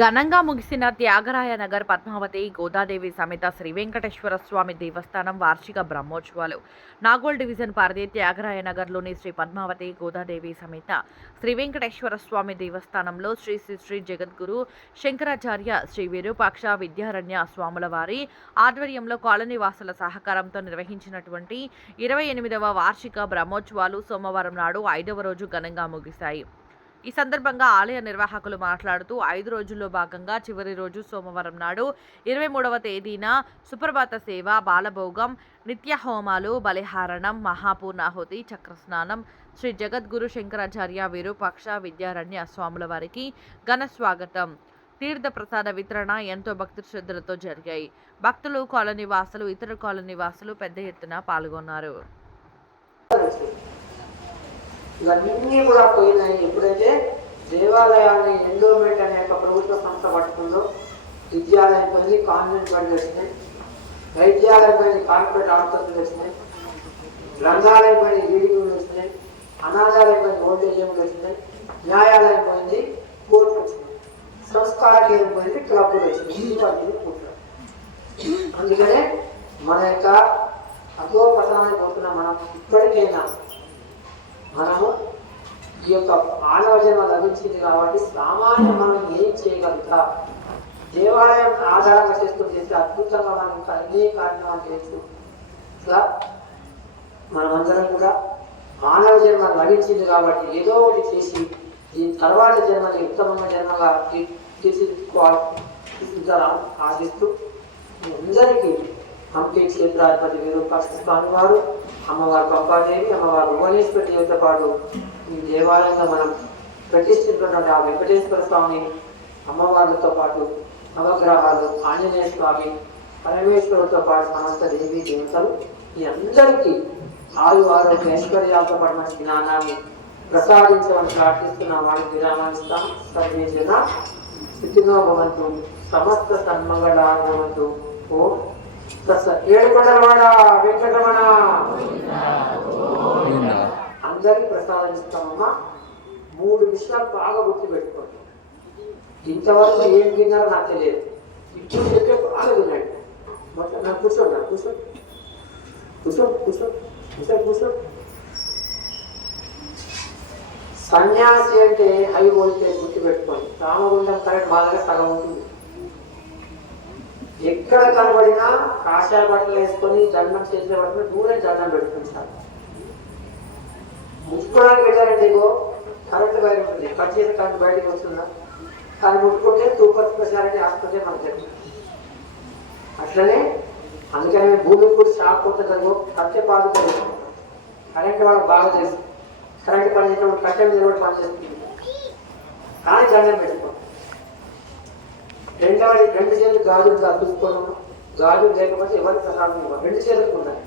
ఘనంగా ముగిసిన త్యాగరాయ నగర్ పద్మావతి గోదాదేవి సమేత శ్రీ వెంకటేశ్వర స్వామి దేవస్థానం వార్షిక బ్రహ్మోత్సవాలు. నాగోల్ డివిజన్ పరిధి త్యాగరాయ నగర్లోని శ్రీ పద్మావతి గోదాదేవి సమేత శ్రీ వెంకటేశ్వర స్వామి దేవస్థానంలో శ్రీ శ్రీ శ్రీ జగద్గురు శంకరాచార్య శ్రీ విరూపాక్ష విద్యారణ్య స్వాముల వారి ఆధ్వర్యంలో కాలనీ వాసుల సహకారంతో నిర్వహించినటువంటి ఇరవై ఎనిమిదవ వార్షిక బ్రహ్మోత్సవాలు సోమవారం నాడు ఐదవ రోజు ఘనంగా ముగిశాయి. ఈ సందర్భంగా ఆలయ నిర్వాహకులు మాట్లాడుతూ ఐదు రోజుల్లో భాగంగా చివరి రోజు సోమవారం నాడు ఇరవై మూడవ తేదీన సుప్రభాత సేవ బాలభోగం నిత్య హోమాలు బలిహారణం మహాపూర్ణాహుతి చక్రస్నానం శ్రీ జగద్గురు శంకరాచార్య విరూపాక్ష విద్యారణ్య స్వాముల వారికి ఘన స్వాగతం. తీర్థ ప్రసాద వితరణ ఎంతో భక్తి శ్రద్ధలతో జరిగాయి. భక్తులు కాలనీ వాసులు ఇతర కాలనీ వాసులు పెద్ద ఎత్తున పాల్గొన్నారు. ఇవన్నీ కూడా పోయినాయి. ఎప్పుడైతే దేవాలయాన్ని ఎండోమెంట్ అనే ఒక ప్రభుత్వ సంస్థ పట్టుకుందో విద్యాలయం పోయింది కాన్వెంట్ పని చేసినాయి. వైద్యాలయం పోయింది కార్పొరేట్ ఆసుపత్రులు చేసినాయి. గ్రంథాలయం పోయింది రీడింగ్లు చేసినాయి. అనాథాలయం పోయింది ఓల్డేజ్ హోమ్లు న్యాయాలయం పోయింది కోర్టు వచ్చినాయి. సంస్కార కేంద్రం పోయింది క్లబ్లు వచ్చినాయి. ఇవన్నీ అందుకనే మన యొక్క అధోపతనానికి పోతున్న మనం. ఇప్పటికైనా మనము ఈ యొక్క ఆలోచన జన్మ లభించింది కాబట్టి సామాన్యం మనం ఏం చేయగలుగుతా? దేవాలయం ఆధారంగా చేసుకుని చేస్తే అద్భుతంగా మనం ఇంకా అన్ని కార్యక్రమాలు చేయొచ్చు. ఇట్లా మనమందరం కూడా మానవ జన్మ లభించింది కాబట్టి ఏదో ఒకటి చేసి దీని తర్వాత జన్మని ఉత్తమమైన జన్మగా తీర్చిదిద్దుకోవాలి ఆశిస్తూ అందరికీ హంపి క్షేత్రాధిపతి విరూపాక్ష స్వామి వారు అమ్మవారు పంపాదేవి అమ్మవారు భువనేశ్వర దేవితో పాటు ఈ దేవాలయంగా మనం ప్రతిష్ఠించినటువంటి ఆ వెంకటేశ్వర స్వామి అమ్మవార్లతో పాటు నవగ్రహాలు ఆంజనేయ స్వామి పరమేశ్వరుడితో పాటు సమస్త దేవి దేవతలు ఈ అందరికీ ఆరు ఆరోగ్య ఐశ్వర్యాలతో పాటు జ్ఞానాన్ని ప్రసాదించమని ప్రార్థిస్తున్న వారికి విరామానిస్తాం సర్వే జన స్థితిలో భవంతు సమస్త సన్మంగళాలు భవంతు ఓ ఏడుకొండలవాడ వెంకటరమణ. అందరికి ప్రసాదం ఇస్తామమ్మా. మూడు విషయాలు బాగా గుర్తుపెట్టుకోండి. ఇంతవరకు ఏం తిన్నారో నాకు తెలియదు. ఇప్పుడు చెప్పే బాగా తిన్నాడు. మొత్తం నాకు కూర్చోండి నాకు కూర్చో కూర్చో కూర్చో కూర్చో కూర్చో. సన్యాసి అంటే హై వోల్టేజ్ గుర్తుపెట్టుకోండి. రామగుండం కరెంట్ బాగా సగం ఉంటుంది. ఎక్కడ కనబడినా కాషాయ బట్టలు వేసుకొని దండం చేసిన బట్టలు దూరం దండం పెట్టుకుంటారు. ముట్టుకోవడానికి వెళ్ళారంటే ఇగో కరెంట్ బయట ఉంటుంది. కట్ చేసిన కరెంట్ బయటకు వస్తుందా? కానీ ముట్టుకుంటే సూపర్ స్పెషాలిటీ హాస్పిటల్ మనకు తెలుసు. అట్లనే అందుకని భూమికి కూడా షాక్ కొట్టదు కట్టె పాదుతుంది కరెంట్ వాళ్ళకి బాగా తెలుసు. కరెంట్ పని చేసినప్పుడు కట్టె మీద కూడా పని చేస్తుంది. కానీ దండం పెట్టుకో. రెండవది రెండు చేతులు గాజులు చూసుకోవడం గాజులు లేకపోతే ఎవరికి ప్రసాదం ఇవ్వాలి రెండు చేతులకు ఉన్నాయి.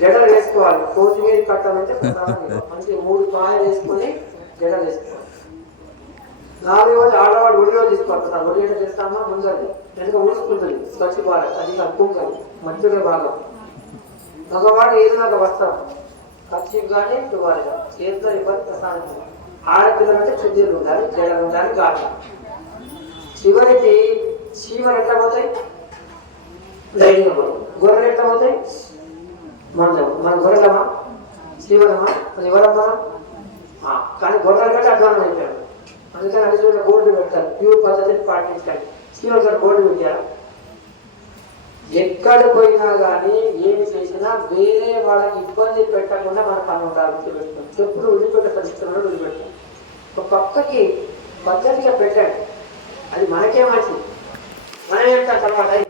జడ వేసుకోవాలి. కోతి మీద కట్టాలంటే ప్రసాదం ఇవ్వాలి మంచి మూడు కాయలు వేసుకొని జడ వేసుకోవాలి. నాలుగు నాలుగవది ఆడవాడు ఒడిలో తీసుకోవాలి. ప్రసాదం ఒడిలో చేస్తామా ముందండి వెనుక ఊసుకుంటుంది. స్వచ్ఛ భారత్. అది కప్పుకుంటుంది మధ్యలో భాగం. మగవాడు ఏదైనా వస్తాం? వస్త్రం ఖర్చు కానీ ఇవ్వాలి చేతిలో ఇవ్వాలి ప్రసాదం ఇవ్వాలి. ఆడపిల్లలంటే శుద్ధిలు ఉండాలి జడలు ఉండాలి గాలి చివరికి చీమలు ఎట్లా పోతాయి? ధైర్యం గొర్రెలు ఎట్లా పోతాయి? మనం మన గొర్రెలమా? చీమలమా మన ఎవరమ్మా? ఆ, కానీ గొర్రెల కంటే అధ్వానం అయిపోయాడు అందుకని అది చూడ బోర్డు పెడతారు. ప్యూర్ పద్ధతిని పాటించాలి. చీమలు కంటే బోర్డు పెట్టారు? ఎక్కడ పోయినా కానీ ఏమి చేసినా వేరే వాళ్ళకి ఇబ్బంది పెట్టకుండా మన పని ఉండాలి గుర్తుపెట్టుకోండి చెప్పుడు వదిలిపెట్టే పరిస్థితుల్లో వదిలిపెట్టాం ఒక పక్కకి పద్ధతిగా పెట్టాడు. అది మనకే మంచిది. మనం ఏంటో తర్వాత.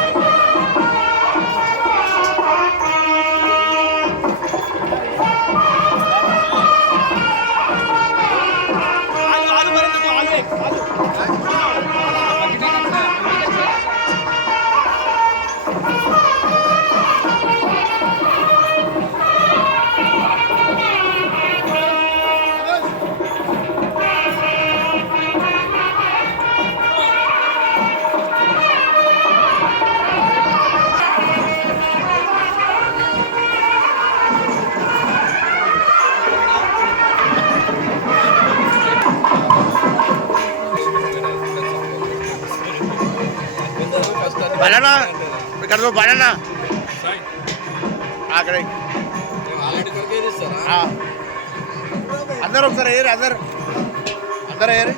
బనానా? ఇక్కడ బనానా? అక్కడ ఆ. అందరూ ఒకసారి వేయరు అందరు. అందరు వేయరు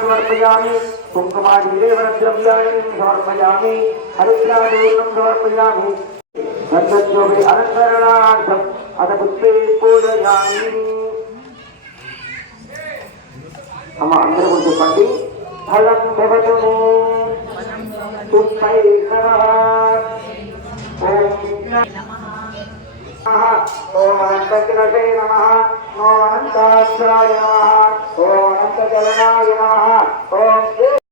சமர்ப்பயாமி குங்குமாதி திரவணத்ரவியாணி சமர்ப்பயாமி ஹரித்ராதூர்ணம் சமர்ப்பயாமி நந்தோபி அலங்கரணார்த்தம் அத புத்தே பூஜயாமி. ஆமா அந்த கொஞ்சம் பண்ணி பலம் பவதுமே நமஹா ఓం అనంతకిరటే నమ. ఓం అనంతాక్షరాయ నమ. ఓం అనంతచలనాయ నమ. ఓం